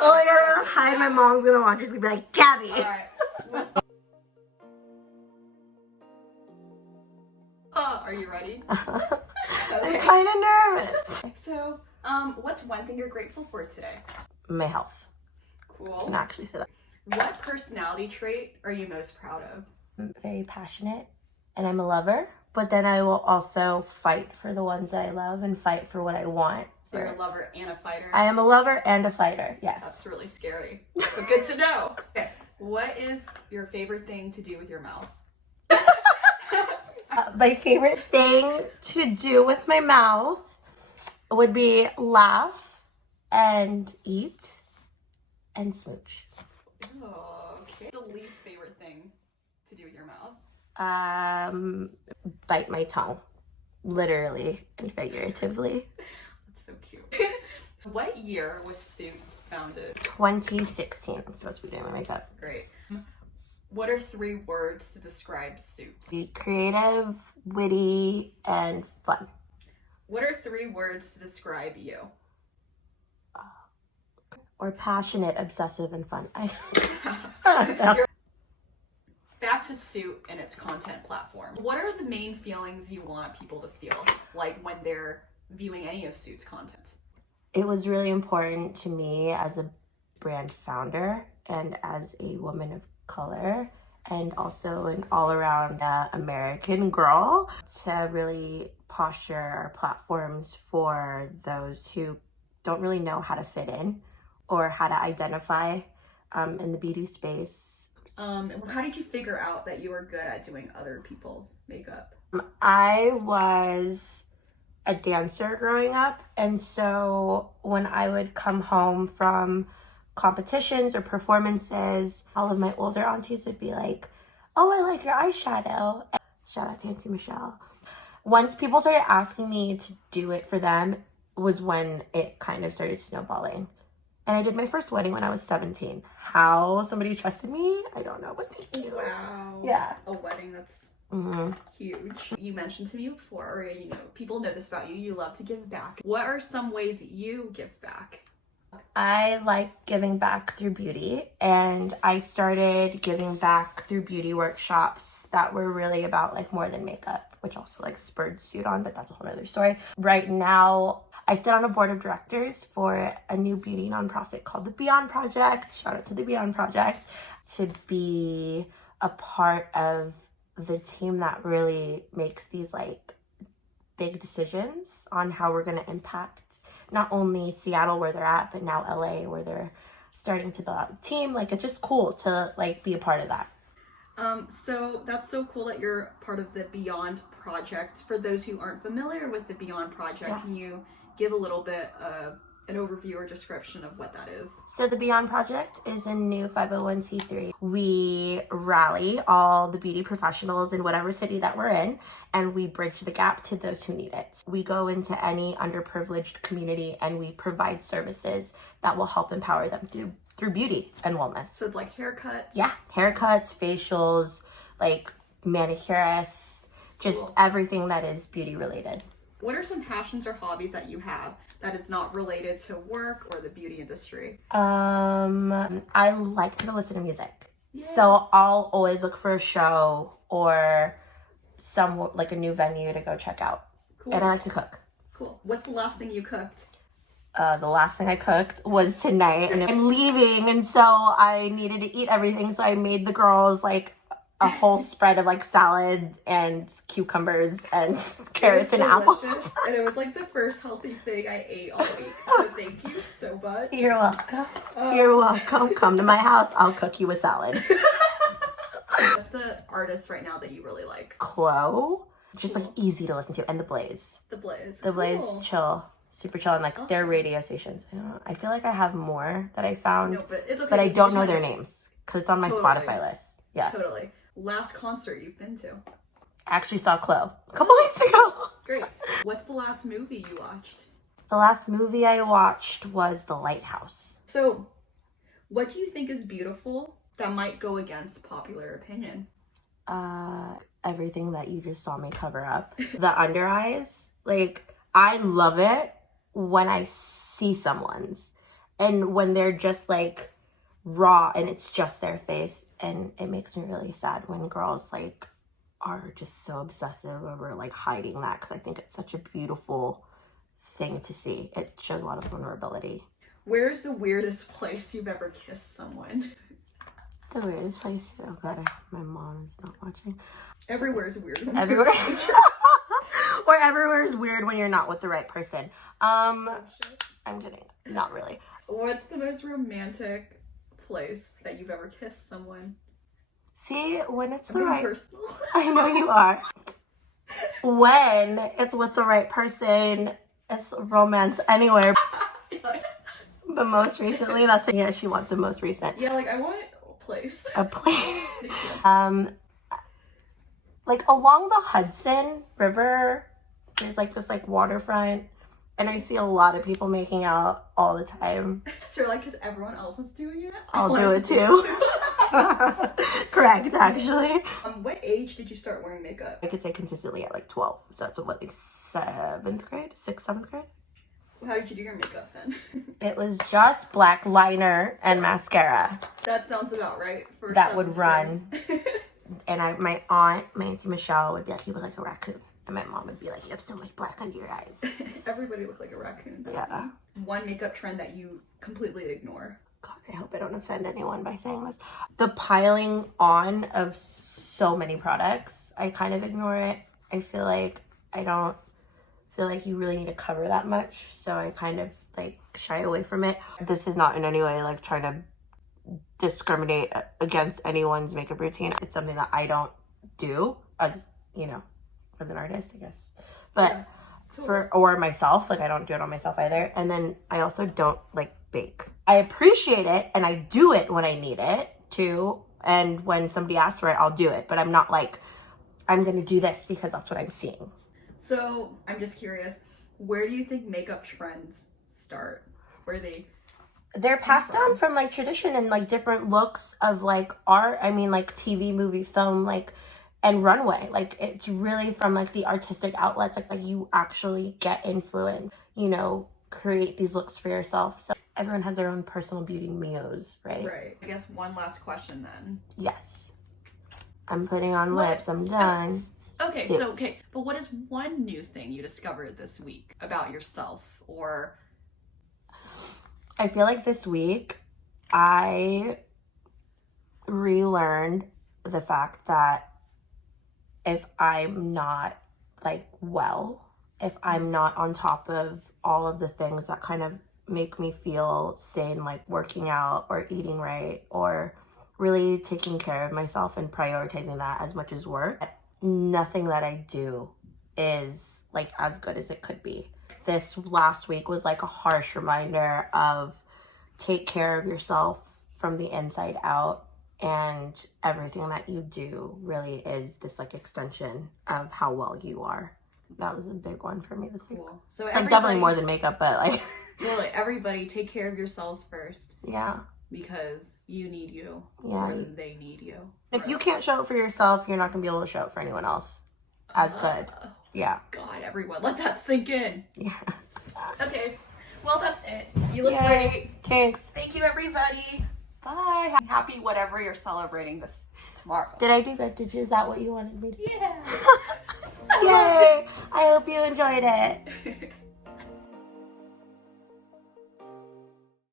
Oh my god, I'm gonna hide. My mom's gonna watch. She's gonna be like, Gabby. Alright. Are you ready? I'm kind of nervous. So, what's one thing you're grateful for today? My health. Cool. I can actually say that. What personality trait are you most proud of? I'm very passionate and I'm a lover, but then I will also fight for the ones that I love and fight for what I want. So you're a lover and a fighter? I am a lover and a fighter, yes. That's really scary, but good to know. Okay, what is your favorite thing to do with your mouth? My favorite thing to do with my mouth would be laugh and eat and smooch. Oh, okay. The least favorite thing to do with your mouth? Bite my tongue, literally and figuratively. That's so cute. What year was Suits founded? 2016. I'm supposed to be doing my makeup. Great. What are 3 words to describe Suits? Be creative, witty, and fun. What are 3 words to describe you? Or passionate, obsessive, and fun. I don't know. Back to Suit and its content platform. What are the main feelings you want people to feel like when they're viewing any of Suit's content? It was really important to me as a brand founder and as a woman of color and also an all-around American girl to really posture our platforms for those who don't really know how to fit in or how to identify in the beauty space. How did you figure out that you were good at doing other people's makeup? I was a dancer growing up, and so when I would come home from competitions or performances, all of my older aunties would be like, oh, I like your eyeshadow. Shout out to Auntie Michelle. Once people started asking me to do it for them was when it kind of started snowballing. And I did my first wedding when I was 17. How somebody trusted me, I don't know, but thank you. Wow. Yeah. A wedding, that's huge. You mentioned to me before, or people know this about you, you love to give back. What are some ways you give back? I like giving back through beauty, and I started giving back through beauty workshops that were really about like more than makeup, which also like spurred Suit on, but that's a whole other story. Right now, I sit on a board of directors for a new beauty nonprofit called the Beyond Project. Shout out to the Beyond Project, to be a part of the team that really makes these like big decisions on how we're going to impact not only Seattle where they're at, but now LA where they're starting to build out a team. Like, it's just cool to like be a part of that. So that's so cool that you're part of the Beyond Project. For those who aren't familiar with the Beyond Project, Can you give a little bit of an overview or description of what that is? So the Beyond Project is a new 501c3. We rally all the beauty professionals in whatever city that we're in, and we bridge the gap to those who need it. We go into any underprivileged community and we provide services that will help empower them through beauty and wellness. So it's like haircuts? Yeah, haircuts, facials, like manicurists, just everything that is beauty related. What are some passions or hobbies that you have that is not related to work or the beauty industry? I like to listen to music. Yeah. So I'll always look for a show or like a new venue to go check out. Cool. And I like to cook. Cool. What's the last thing you cooked? The last thing I cooked was tonight, and I'm leaving, and so I needed to eat everything, so I made the girls like a whole spread of like salad and cucumbers and carrots and apples. And it was like the first healthy thing I ate all week. So thank you so much. You're welcome. You're welcome. Come to my house. I'll cook you a salad. What's the artist right now that you really like? Chloe. Just like easy to listen to. And The Blaze. The Blaze. The Blaze, chill. Super chill. And like their radio stations. I feel like I have more that I found. No, but it's okay. But I don't know their names because it's on my Spotify list. Yeah. Totally. Last concert you've been to? I actually saw Chloe a couple weeks ago. Great. What's the last movie you watched? The last movie I watched was The Lighthouse. So, what do you think is beautiful that might go against popular opinion? Everything that you just saw me cover up. The under eyes. Like, I love it when I see someone's. And when they're just like raw and it's just their face, and it makes me really sad when girls like are just so obsessive over like hiding that, because I think it's such a beautiful thing to see. It shows a lot of vulnerability. Where's the weirdest place you've ever kissed someone? The weirdest place? Oh god, my mom is not watching. Everywhere is weird. Everywhere. Or everywhere is weird when you're not with the right person. I'm kidding. Not really. What's the most romantic place that you've ever kissed someone? See, when it's the I'm right... personal. I know you are. When it's with the right person, it's romance anywhere. But most recently, that's what, yeah, she wants the most recent. Yeah, like I want a place. A place. Like along the Hudson River, there's like this like waterfront, and I see a lot of people making out all the time. So you're like, because everyone else was doing it, I'll do it too. Correct, actually. What age did you start wearing makeup? I could say consistently at like 12. So that's what, like 7th grade? 6th, 7th grade? How did you do your makeup then? It was just black liner and mascara. That sounds about right. For that would run. grade. And my Auntie Michelle would be like, you look like a raccoon. And my mom would be like, you have so much black under your eyes. Everybody looked like a raccoon. Yeah. One makeup trend that you completely ignore. God, I hope I don't offend anyone by saying this. The piling on of so many products, I kind of ignore it. I feel like I don't feel like you really need to cover that much. So I kind of like shy away from it. This is not in any way like trying to discriminate against anyone's makeup routine. It's something that I don't do as, you know, as an artist, I guess. But Yeah, totally. or myself, like I don't do it on myself either. And then I also don't like bake. I appreciate it and I do it when I need it too. And when somebody asks for it, I'll do it. But I'm not like, I'm gonna do this because that's what I'm seeing. So I'm just curious, where do you think makeup trends start? Where They're passed down from like tradition and like different looks of like art. I mean, like TV, movie, film, like, and runway. Like it's really from like the artistic outlets, like you actually get influence, you know, create these looks for yourself. So everyone has their own personal beauty muse, right? Right. I guess one last question then. Yes. I'm putting on What? lips. I'm done. Okay, Yeah. so but what is one new thing you discovered this week about yourself, or I feel like this week I relearned the fact that if I'm not like well, if I'm not on top of all of the things that kind of make me feel sane, like working out or eating right or really taking care of myself and prioritizing that as much as work, nothing that I do is like as good as it could be. This last week was like a harsh reminder of take care of yourself from the inside out, and everything that you do really is this like extension of how well you are. That was a big one for me this week. cool? So Like definitely more than makeup, but like Really, everybody take care of yourselves first yeah. because you need you Yeah. more than they need you. If you can't show it for yourself, you're not gonna be able to show it for anyone else as good. Yeah. God, everyone, let that sink in. Yeah. Okay, well that's it. You look Yay. great. Thanks. Thank you, everybody. Bye. Happy whatever you're celebrating this tomorrow. Did I do good? Is that what you wanted me to do? Yeah. Yay! I hope you enjoyed it.